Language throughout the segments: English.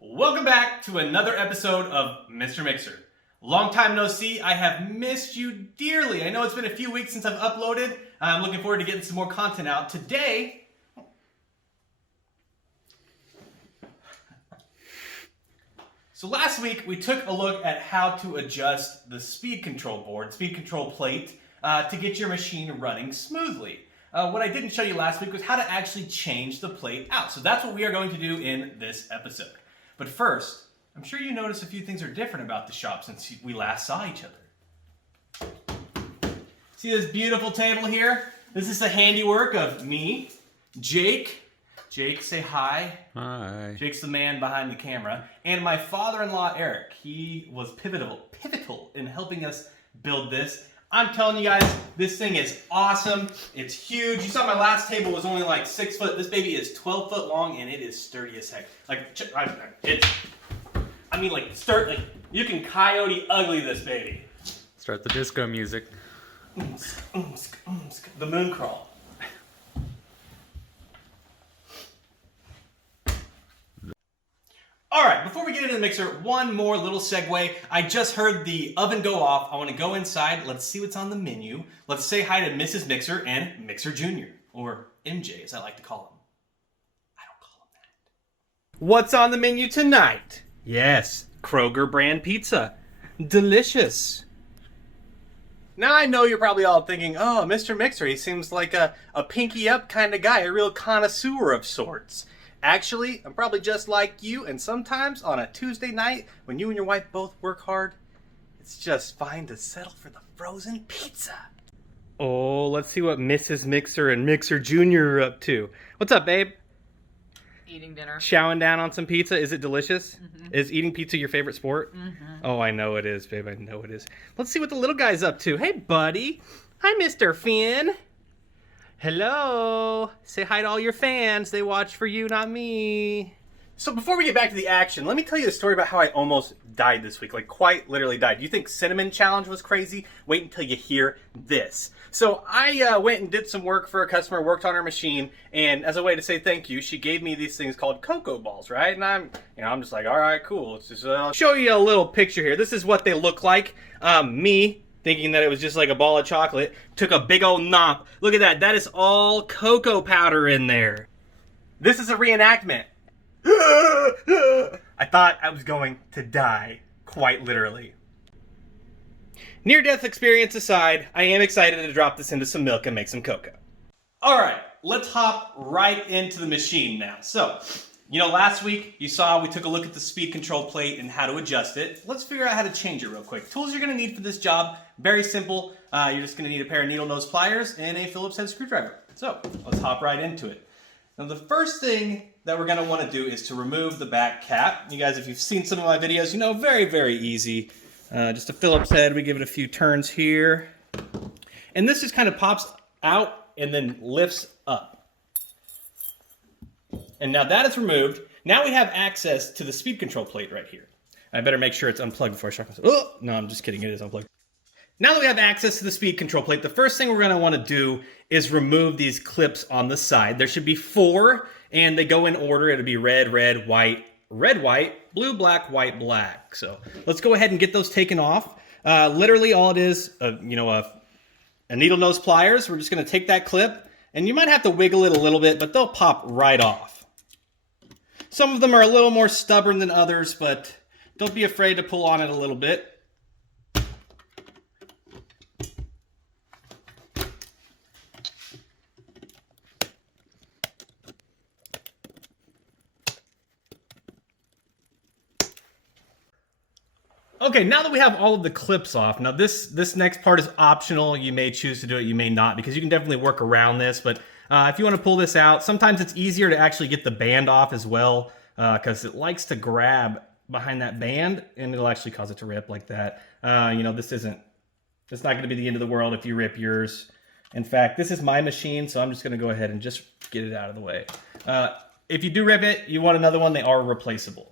Welcome back to another episode of Mr. Mixer. Long time no see. I have missed you dearly. I know it's been a few weeks since I've uploaded. I'm looking forward to getting some more content out. Today, so last week we took a look at how to adjust the speed control board, speed control plate, to get your machine running smoothly. What I didn't show you last week was how to actually change the plate out. So that's what we are going to do in this episode. But first, I'm sure you noticed a few things are different about the shop since we last saw each other. See this beautiful table here? This is the handiwork of me, Jake. Jake, say hi. Hi. Jake's the man behind the camera. And my father-in-law, Eric. He was pivotal in helping us build this. I'm telling you guys, this thing is awesome. It's huge. You saw my last table was only like 6 foot. This baby is 12 foot long and it is sturdy as heck. You can coyote ugly this baby. Start the disco music. The moon crawl. Alright, before we get into the mixer, one more little segue. I just heard the oven go off. I want to go inside. Let's see what's on the menu. Let's say hi to Mrs. Mixer and Mixer Jr. Or MJ, as I like to call him. I don't call him that. What's on the menu tonight? Yes, Kroger brand pizza. Delicious. Now I know you're probably all thinking, oh, Mr. Mixer, he seems like a pinky up kind of guy, a real connoisseur of sorts. Actually, I'm probably just like you, and sometimes on a Tuesday night, when you and your wife both work hard, it's just fine to settle for the frozen pizza. Oh, let's see what Mrs. Mixer and Mixer Jr. are up to. What's up, babe? Eating dinner. Chowing down on some pizza. Is it delicious? Mm-hmm. Is eating pizza your favorite sport? Mm-hmm. Oh, I know it is, babe. I know it is. Let's see what the little guy's up to. Hey, buddy. Hi, Mr. Finn. Hello. Say hi to all your fans. They watch for you, not me. So before we get back to the action, let me tell you a story about how I almost died this week. Like, quite literally died. You think Cinnamon Challenge was crazy? Wait until you hear this. So I went and did some work for a customer, worked on her machine, and as a way to say thank you, she gave me these things called cocoa balls, right? And I'm just like, all right, cool. Let's just show you a little picture here. This is what they look like. Me, thinking that it was just like a ball of chocolate, took a big old nomp. Look at that. That is all cocoa powder in there. This is a reenactment. I thought I was going to die, quite literally. Near-death experience aside, I am excited to drop this into some milk and make some cocoa. Alright, let's hop right into the machine now. So, you know, last week you saw we took a look at the speed control plate and how to adjust it. Let's figure out how to change it real quick. Tools you're going to need for this job, very simple. You're just going to need a pair of needle nose pliers and a Phillips head screwdriver. So, let's hop right into it. Now the first thing that we're going to want to do is to remove the back cap. You guys, if you've seen some of my videos, you know, very, very easy. Just a Phillips head, we give it a few turns here. And this just kind of pops out and then lifts up. And now that is removed. Now we have access to the speed control plate right here. I better make sure it's unplugged before I shock myself. Oh, no, I'm just kidding, it is unplugged. Now that we have access to the speed control plate, the first thing we're going to want to do is remove these clips on the side. There should be 4, and they go in order. It'll be red, red, white, red, white, blue, black, white, black. So let's go ahead and get those taken off. Literally all it is, a needle nose pliers. We're just going to take that clip, and you might have to wiggle it a little bit, but they'll pop right off. Some of them are a little more stubborn than others, but don't be afraid to pull on it a little bit. Okay, now that we have all of the clips off, now this next part is optional. You may choose to do it, you may not, because you can definitely work around this. But if you want to pull this out, sometimes it's easier to actually get the band off as well, because it likes to grab behind that band, and it'll actually cause it to rip like that. It's not going to be the end of the world if you rip yours. In fact, this is my machine, so I'm just going to go ahead and just get it out of the way. If you do rip it, you want another one, they are replaceable.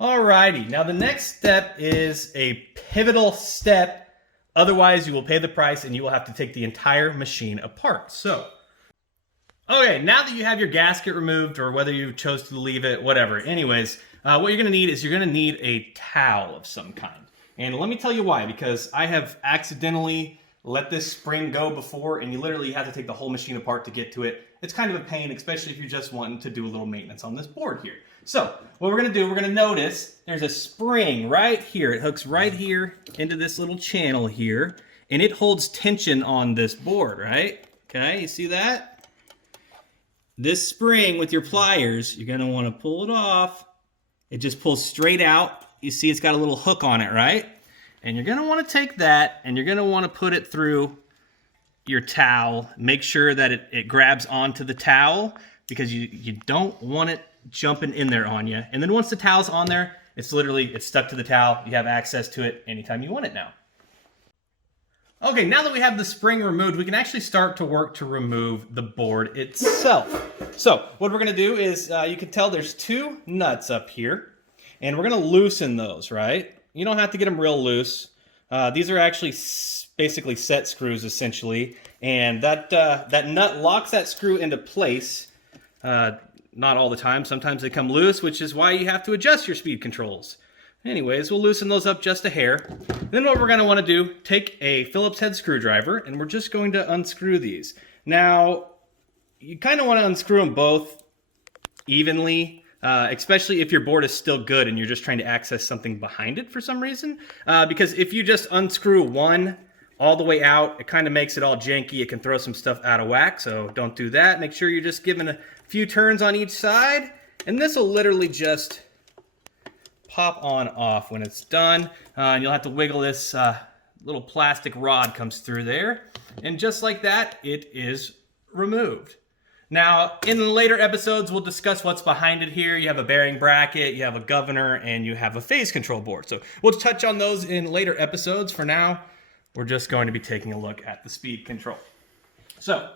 Alrighty, now the next step is a pivotal step. Otherwise, you will pay the price and you will have to take the entire machine apart. So, Okay, now that you have your gasket removed, or whether you chose to leave it, whatever. Anyways, what you're gonna need is you're gonna need a towel of some kind. And let me tell you why, because I have accidentally let this spring go before, and you literally have to take the whole machine apart to get to it. It's kind of a pain, especially if you're just wanting to do a little maintenance on this board here. So, what we're gonna do, we're gonna notice there's a spring right here. It hooks right here into this little channel here, and it holds tension on this board, right? Okay, you see that? This spring with your pliers, you're gonna wanna pull it off. It just pulls straight out. You see it's got a little hook on it, right? And you're gonna wanna take that and you're gonna wanna put it through your towel. Make sure that it grabs onto the towel, because you don't want it jumping in there on you. And then once the towel's on there, it's stuck to the towel. You have access to it anytime you want it now. Okay, now that we have the spring removed, we can actually start to work to remove the board itself. So what we're gonna do is, you can tell there's two nuts up here, and we're gonna loosen those, right? You don't have to get them real loose. These are actually basically set screws, essentially, and that nut locks that screw into place. Not all the time. Sometimes they come loose, which is why you have to adjust your speed controls. Anyways, we'll loosen those up just a hair. Then what we're going to want to do, take a Phillips head screwdriver, and we're just going to unscrew these. Now, you kind of want to unscrew them both evenly, especially if your board is still good and you're just trying to access something behind it for some reason. Because if you just unscrew one all the way out, it kind of makes it all janky. It can throw some stuff out of whack, so don't do that. Make sure you're just giving a few turns on each side, and this will literally just pop on off when it's done. And you'll have to wiggle this little plastic rod comes through there, and just like that, it is removed. Now, in the later episodes, we'll discuss what's behind it here. You have a bearing bracket, you have a governor, and you have a phase control board. So we'll touch on those in later episodes. For now, we're just going to be taking a look at the speed control. So,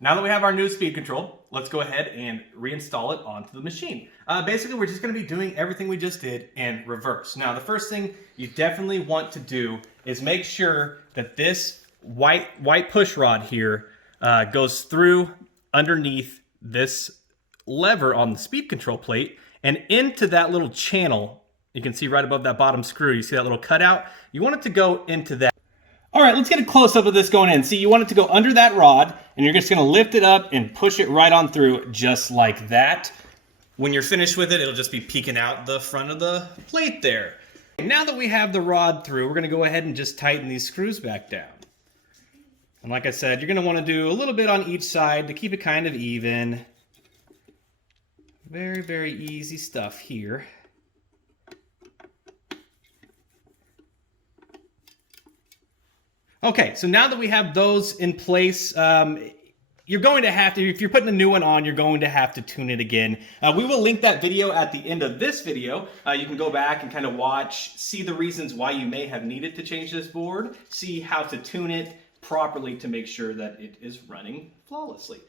now that we have our new speed control, let's go ahead and reinstall it onto the machine. Basically, we're just going to be doing everything we just did in reverse. Now, the first thing you definitely want to do is make sure that this white push rod here goes through underneath this lever on the speed control plate and into that little channel. You can see right above that bottom screw, you see that little cutout? You want it to go into that. All right, let's get a close-up of this going in. See, you want it to go under that rod, and you're just gonna lift it up and push it right on through, just like that. When you're finished with it, it'll just be peeking out the front of the plate there. Now that we have the rod through, we're gonna go ahead and just tighten these screws back down. And like I said, you're gonna wanna do a little bit on each side to keep it kind of even. Very, very easy stuff here. Okay, so now that we have those in place, you're going to have to, if you're putting a new one on, you're going to have to tune it again. We will link that video at the end of this video. You can go back and kind of watch, see the reasons why you may have needed to change this board, see how to tune it properly to make sure that it is running flawlessly.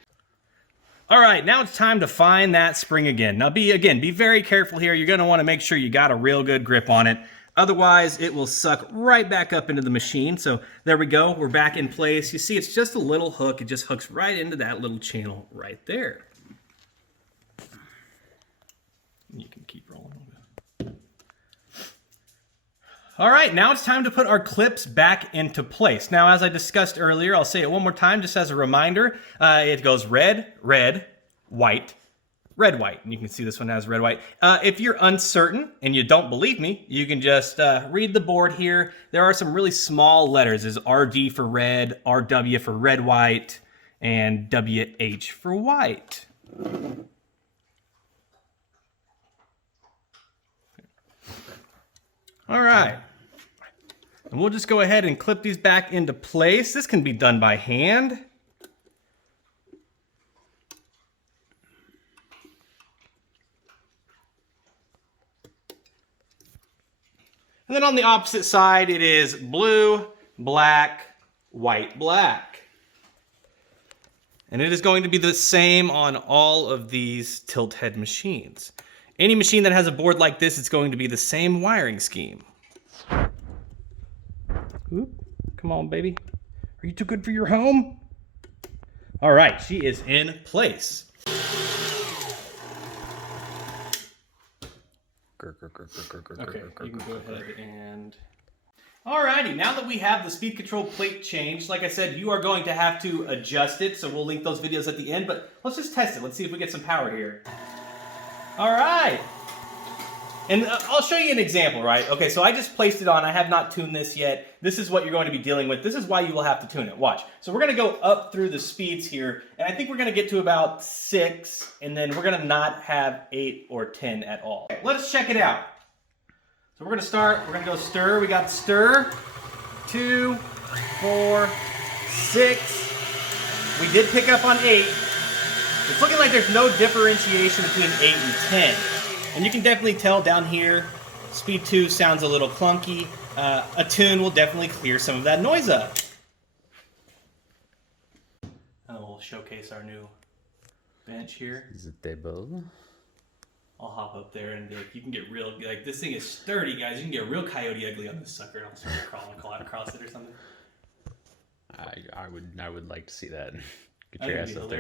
All right, now it's time to find that spring again. Now be very careful here. You're gonna wanna make sure you got a real good grip on it. Otherwise, it will suck right back up into the machine. So there we go, we're back in place. You see, it's just a little hook. It just hooks right into that little channel right there. You can keep rolling. All right, now it's time to put our clips back into place. Now, as I discussed earlier, I'll say it one more time just as a reminder. It goes red, red, white, red, white. And you can see this one has red, white. If you're uncertain and you don't believe me, you can just read the board here. There are some really small letters. There's RD for red, RW for red, white, and WH for white. All right. And we'll just go ahead and clip these back into place. This can be done by hand. And then on the opposite side, it is blue, black, white, black. And it is going to be the same on all of these tilt head machines. Any machine that has a board like this, it's going to be the same wiring scheme. Oop, come on, baby. Are you too good for your home? All right, she is in place. Okay, you can go ahead and... Alrighty, now that we have the speed control plate changed, like I said, you are going to have to adjust it, so we'll link those videos at the end, but let's just test it. Let's see if we get some power here. Alright. And I'll show you an example, right? Okay, so I just placed it on. I have not tuned this yet. This is what you're going to be dealing with. This is why you will have to tune it. Watch. So we're going to go up through the speeds here, and I think we're going to get to about 6, and then we're going to not have 8 or 10 at all. Okay, let's check it out. So we're going to start. We're going to go stir. We got stir. 2, 4, 6. We did pick up on 8. It's looking like there's no differentiation between 8 and 10. And you can definitely tell down here, speed 2 sounds a little clunky. A tune will definitely clear some of that noise up. And we'll showcase our new bench here. Is it table? I'll hop up there and you can get real, like this thing is sturdy, guys. You can get real coyote ugly on this sucker and I'll start crawling across it or something. I would like to see that. Get I your think ass it'd be up there.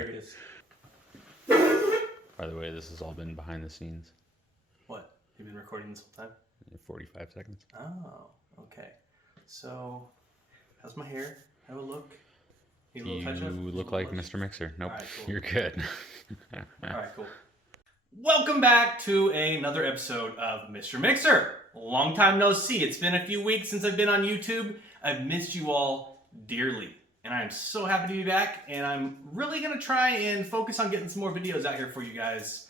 hilarious. By the way, this has all been behind the scenes. What? You've been recording this whole time? 45 seconds. Oh, okay. So, how's my hair? Have a look. Need a You little touch-up? look like Mr. Mixer. Nope, All right, cool. you're good. Alright, cool. Welcome back to another episode of Mr. Mixer. Long time no see. It's been a few weeks since I've been on YouTube. I've missed you all dearly. And I am so happy to be back. And I'm really going to try and focus on getting some more videos out here for you guys.